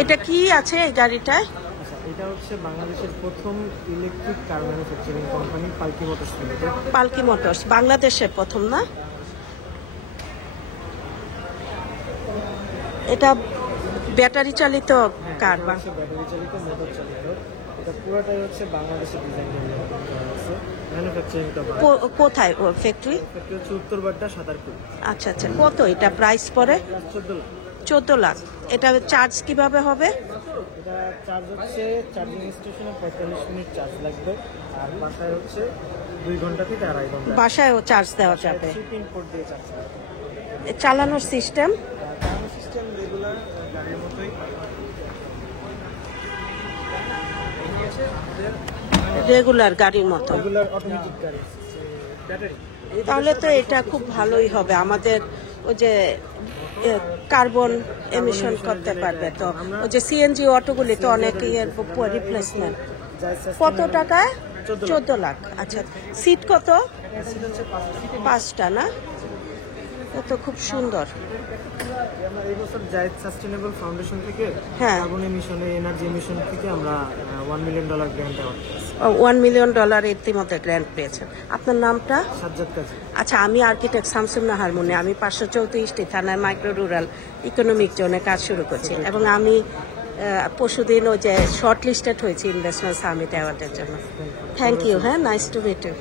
এটা কি আছে এই গাড়িটায়? আচ্ছা, এটা হচ্ছে বাংলাদেশের প্রথম ইলেকট্রিক কার ম্যানুফ্যাকচারিং কোম্পানি পালকি মোটরস লিমিটেড। পালকি মোটরস বাংলাদেশের প্রথম না? এটা ব্যাটারি চালিত কার বা ব্যাটারি চালিত, মোটর চালিত। এটা পুরোটাই হচ্ছে বাংলাদেশের ডিজাইন আছে, ম্যানুফ্যাকচারিংটা কোথায় ও ফ্যাক্টরি? ফ্যাক্টরি হচ্ছে উত্তরবাড্ডা, সাতারপুর। আচ্ছা আচ্ছা, কত এটা প্রাইস পড়ে? 14 লাখ। 14 লাখ। এটা চার্জ কিভাবে হবে? এটা চার্জ হচ্ছে চার্জিং স্টেশনে 45 মিনিট চার্জ লাগবে, আর বাসায় হচ্ছে 2 ঘন্টা থেকে 2.5 ঘন্টা। বাসায়ও চার্জ দেওয়া যাবে? পিন কোড দিয়ে চার্জ লাগবে। চালানোর সিস্টেম? চালানোর সিস্টেম রেগুলার গাড়ির মতোই। রেগুলার গাড়ির মতো? রেগুলার অটোমেটিক গাড়ি, ব্যাটারি। তাহলে তো এটা খুব ভালোই হবে, আমাদের ওই যে কার্বন এমিশন করতে পারবে। তো ওই যে সিএনজি অটোগুলি তো অনেক ইয়ের রিপ্লেসমেন্ট। কত টাকায়? 14 লাখ। আচ্ছা, সিট কত? 5টা না? তো খুব সুন্দর। আমরা এই বছর জায়েদ সাস্টেনেবল ফাউন্ডেশন থেকে হ্যাঁ, কার্বন এমিশনে, এনার্জি এমিশন থেকে আমরা $1 মিলিয়ন গ্র্যান্ট অ্যাওয়ার্ড পেয়েছি। $1 মিলিয়ন ইতিমধ্যে গ্র্যান্ট পেয়েছেন। আপনার নামটা? সাজ্জাদ কাজী। আচ্ছা, আমি আর্কিটেক্ট শামসুন নাহার মুন্নি। আমি 534টি থানার মাইক্রো রুরাল ইকোনমিক জোনে কাজ শুরু করছি, এবং আমি পরশুদিন ওই যে শর্ট লিস্টেড হয়েছি ইনভেস্টমেন্ট সামিট অ্যাওয়ার্ডের জন্য। Thank you. হ্যাঁ, নাইস টু মিট ইউ।